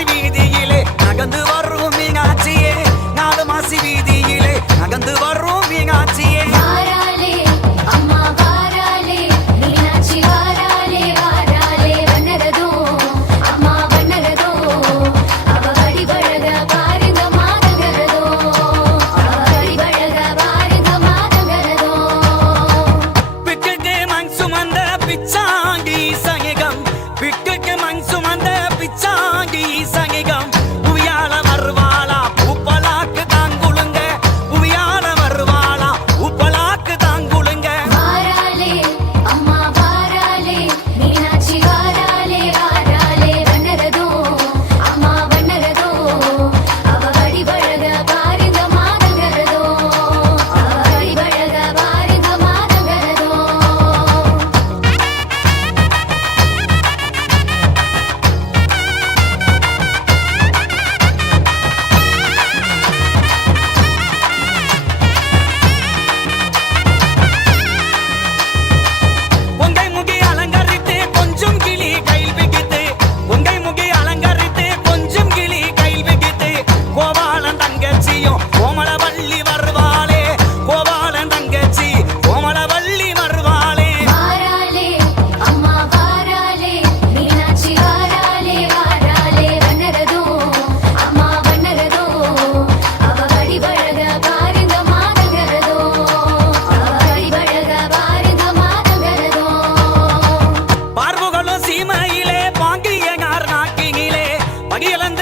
மாசி வீதியிலே நகர்ந்து வரும் மீனாட்சியே, நாலு மாசி வீதியிலே நகர்ந்து வரும் மீனாட்சியே. வாராளே அம்மா வாராளே, மீனாட்சி வாராளே வாராளே, வண்ணரதோ அம்மா வண்ணரதோ, அவ வடிவழக பாருங்க மாதங்கரதோ, அவ வடிவழக பாருங்க மாதங்கரதோ. பிட்டுக்கு மண் சுமந்த பிச்சாண்டி சங்கிகம், பிட்டுக்கு மண் சுமந்த பிச்சாண்டி சங்கிகம், உவியால வருவாளா பூப்பலாக்கு தாங்குளுங்க, உவியால வருவாளா பூப்பலாக்கு தாங்குளுங்க. வாராளே அம்மா வாராளே, மீனாட்சி வாராளே வாராளே, வண்ணரதோ அம்மா வண்ணரதோ, அவ வடிவழக பாருங்க மாதங்கரதோ, அவ வடிவழக பாருங்க மாதங்கரதோ. உங்கை முகி அலங்கரித்து கொஞ்சம் கிளி கையில் பிடித்து, உங்கை முகி அலங்கரித்து கொஞ்சம் கிளி கையில் பிடித்து, கோபாலன் தங்கச்சியும் கோமளவள்ளி வருவாளே, கோபாலன் தங்கச்சி கோமளவள்ளி வருவாளே. வாராளே அம்மா வாராளே, மீனாட்சி வாராளே வாராளே, வண்ணரதோ அம்மா வண்ணரதோ, அவ வடிவழக பாருங்க மாதங்கரதோ, அவ வடிவழக பாருங்க மாதங்கரதோ. பார்வுகளும் சீமையிலே பாங்கியனார் நாட்டினிலே பகியலந்த